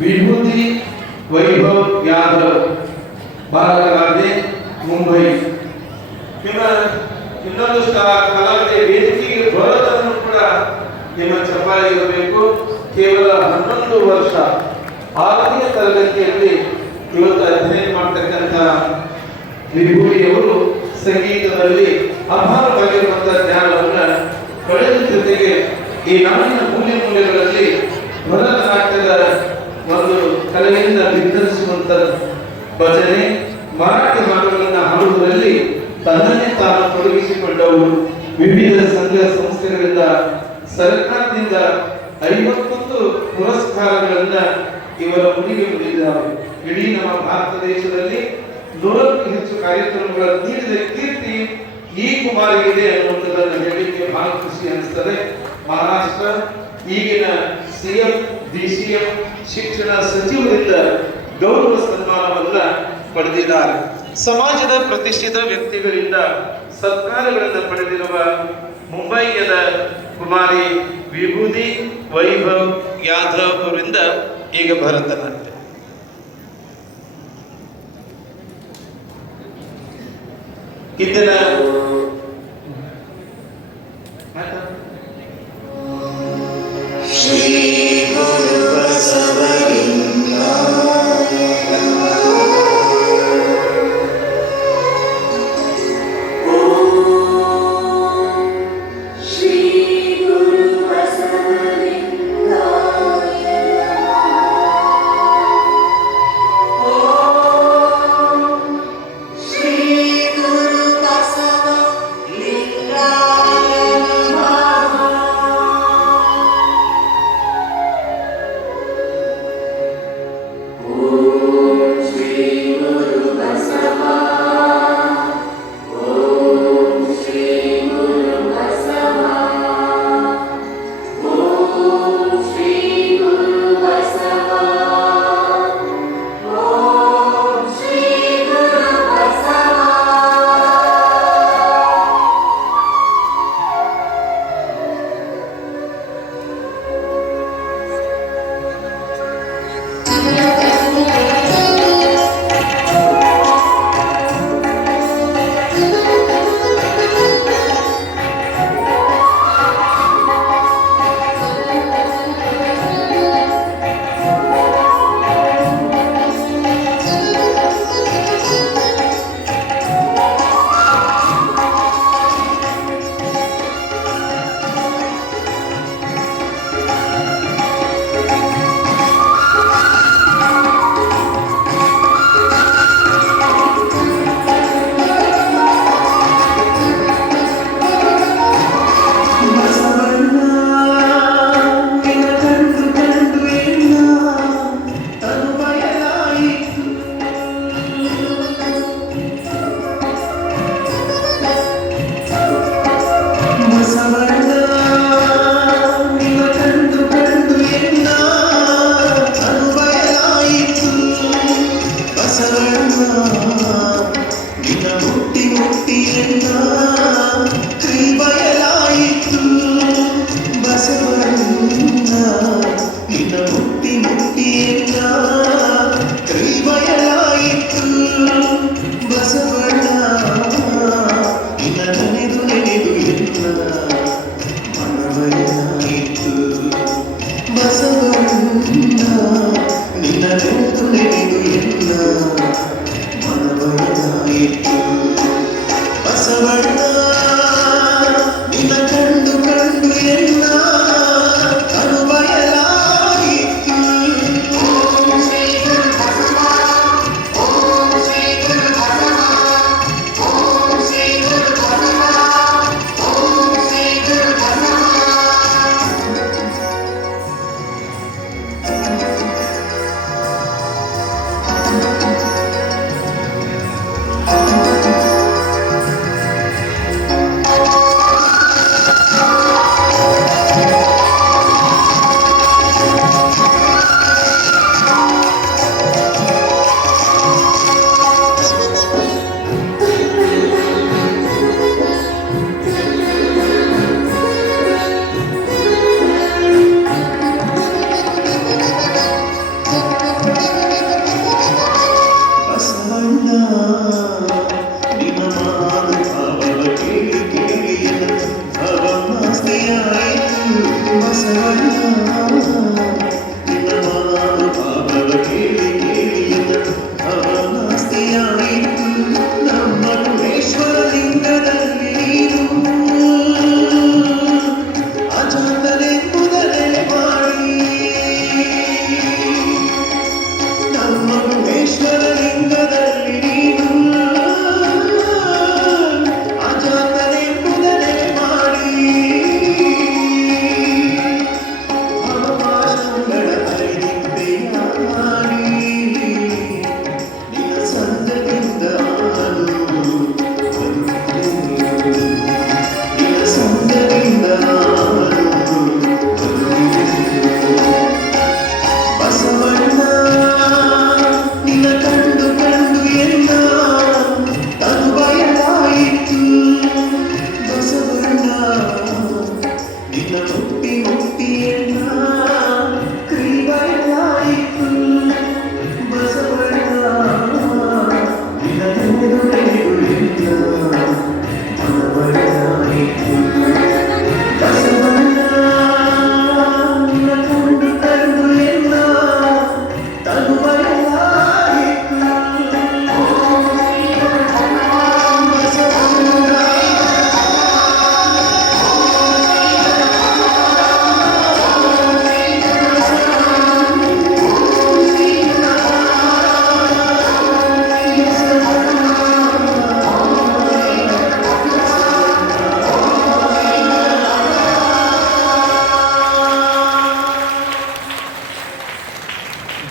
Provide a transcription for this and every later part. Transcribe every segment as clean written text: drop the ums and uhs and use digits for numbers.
विभूति वैभव यादव बालकलादे मुंबई ಇನ್ನೊಂದು ಕಲಾವಿದೆ ವೇದಿಕೆಗೆ ಬರೋದನ್ನು ಕೂಡ ನಿಮ್ಮ ಚಪ್ಪಾಳೆ ಇರಬೇಕು. ಕೇವಲ 11 ವರ್ಷ 6ನೇ ತರಗತಿಯಲ್ಲಿ ಇವತ್ತು ಅಧ್ಯಯನ ಮಾಡ್ತಕ್ಕಂಥ ವಿಭೂತಿಯವರು ಸಂಗೀತದಲ್ಲಿ ಅಪಾರವಾಗಿರುವಂತಹ ಜ್ಞಾನವನ್ನು ಪಡೆದ ಜೊತೆಗೆ ಈ ನಾಡಿನ ಮೂಲೆಗಳಲ್ಲಿ ಭರತನಾಟ್ಯದ ಒಂದು ಕಲೆಯಿಂದ ಬಿತ್ತರಿಸುವಂತ ಭಜನೆ ಮರಾಠಿ ಹಾಡುಗಳನ್ನು ಹಾಡುವುದರಲ್ಲಿ ತನ್ನನ್ನೇ ತಾನು ತೊಡಗಿಸಿಕೊಂಡವರು. ವಿವಿಧ ಸಂಘ ಸಂಸ್ಥೆಗಳಿಂದ ಸರ್ಕಾರದಿಂದ 51 ಪುರಸ್ಕಾರಗಳನ್ನ ಇವರ ಮುಡಿಗೆ ಮುಡಿದಿದ್ದಾರೆ. ಇಡೀ ನಮ್ಮ ಭಾರತ ದೇಶದಲ್ಲಿ 100ಕ್ಕೂ ಹೆಚ್ಚು ಕಾರ್ಯಕ್ರಮಗಳನ್ನು ನೀಡಿದ ಕೀರ್ತಿ ಈ ಕುಮಾರಿಗಿದೆ ಅನ್ನುವಂಥದ್ದನ್ನು ಹೇಳಲಿಕ್ಕೆ ಬಹಳ ಖುಷಿ ಅನಿಸ್ತದೆ. ಮಹಾರಾಷ್ಟ್ರ ಈಗಿನ ಸಿಎಂ ಡಿಸಿಎಂ ಶಿಕ್ಷಣ ಸಚಿವರಿಂದ ಗೌರವ ಸನ್ಮಾನವನ್ನ ಪಡೆದಿದ್ದಾರೆ. ಸಮಾಜದ ಪ್ರತಿಷ್ಠಿತ ವ್ಯಕ್ತಿಗಳಿಂದ ಸತ್ಕಾರಗಳನ್ನು ಪಡೆದಿರುವ ಮುಂಬಯಿಯದ ಕುಮಾರಿ ವಿಭೂತಿ ವೈಭವ್ ಯಾದವ್ ಅವರಿಂದ ಈಗ ಭರತನಾಟ್ಯ. ಇದನ್ನ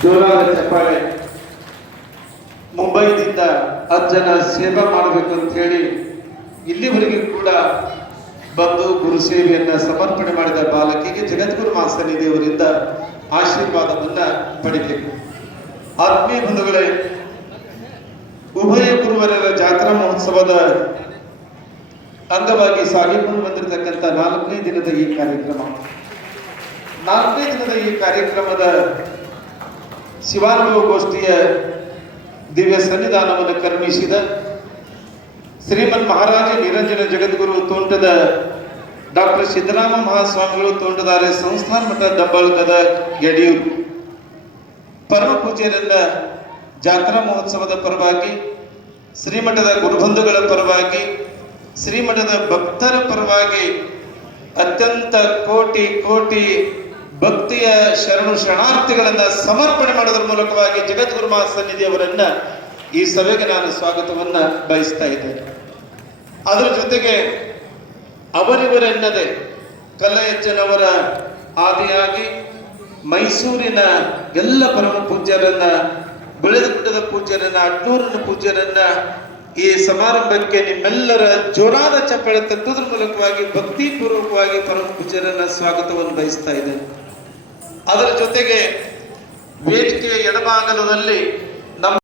ಜೋರಾದ ಚಪ್ಪಾಳೆ. ಮುಂಬೈದಿಂದ ಅಜ್ಜನ ಸೇವಾ ಮಾಡಬೇಕು ಅಂತ ಹೇಳಿ ಇಲ್ಲಿವರೆಗೂ ಕೂಡ ಬಂದು ಗುರು ಸೇವೆಯನ್ನ ಸಮರ್ಪಣೆ ಮಾಡಿದ ಬಾಲಕಿಗೆ ಜಗದ್ಗುರು ಮಾಸನಿ ದೇವರಿಂದ ಆಶೀರ್ವಾದವನ್ನ ಪಡಿಬೇಕು. ಆತ್ಮೀಯ ಬಂಧುಗಳೇ, ಉಭಯ ಗುರುವರರ ಜಾತ್ರಾ ಮಹೋತ್ಸವದ ಅಂಗವಾಗಿ ಸಾಗಿಕೊಂಡು ಬಂದಿರತಕ್ಕಂಥ 4ನೇ ದಿನದ ಈ ಕಾರ್ಯಕ್ರಮ, 4ನೇ ದಿನದ ಈ ಕಾರ್ಯಕ್ರಮದ ಶಿವಾನುಭವ ಗೋಷ್ಠಿಯ ದಿವ್ಯ ಸನ್ನಿಧಾನವನ್ನು ಕರ್ಮಿಸಿದ ಶ್ರೀಮನ್ ಮಹಾರಾಜ ನಿರಂಜನ ಜಗದ್ಗುರು ತೋಂಟದ ಡಾಕ್ಟರ್ ಸಿದ್ದರಾಮ ಮಹಾಸ್ವಾಮಿಗಳು ತೋಂಟದಾರೆ ಸಂಸ್ಥಾನ ಮಠ ಡಂಬಳಗದ ಯಡಿಯೂರು ಪರಮ ಪೂಜ್ಯರನ್ನ ಜಾತ್ರಾ ಮಹೋತ್ಸವದ ಪರವಾಗಿ, ಶ್ರೀಮಠದ ಗುರುಬಂಧುಗಳ ಪರವಾಗಿ, ಶ್ರೀಮಠದ ಭಕ್ತರ ಪರವಾಗಿ ಅತ್ಯಂತ ಕೋಟಿ ಕೋಟಿ ಭಕ್ತಿಯ ಶರಣಾರ್ಥಿಗಳನ್ನ ಸಮರ್ಪಣೆ ಮಾಡೋದ್ರ ಮೂಲಕವಾಗಿ ಜಗದ್ಗುರು ಮಹಾಸನ್ನಿಧಿಯವರನ್ನ ಈ ಸಭೆಗೆ ನಾನು ಸ್ವಾಗತವನ್ನ ಬಯಸ್ತಾ ಇದ್ದೇನೆ. ಅದರ ಜೊತೆಗೆ ಅವರಿವರೆನ್ನದೆ ಕಲ್ಲಯ್ಯಜ್ಜನವರ ಆದಿಯಾಗಿ ಮೈಸೂರಿನ ಎಲ್ಲ ಪರಮ ಪೂಜ್ಯರನ್ನ, ಬೆಳೆದಗುಡ್ಡದ ಪೂಜ್ಯರನ್ನ, ಅಡ್ನೂರಿನ ಪೂಜ್ಯರನ್ನ ಈ ಸಮಾರಂಭಕ್ಕೆ ನಿಮ್ಮೆಲ್ಲರ ಜೋರಾದ ಚಪ್ಪಾಳೆ ತಟ್ಟುವುದರ ಮೂಲಕವಾಗಿ ಭಕ್ತಿಪೂರ್ವಕವಾಗಿ ಪರಮ ಪೂಜ್ಯರನ್ನ ಸ್ವಾಗತವನ್ನು ಬಯಸ್ತಾ ಇದ್ದೇನೆ. ಅದರ ಜೊತೆಗೆ ವೇದಿಕೆಯ ಎಡಭಾಗದಲ್ಲಿ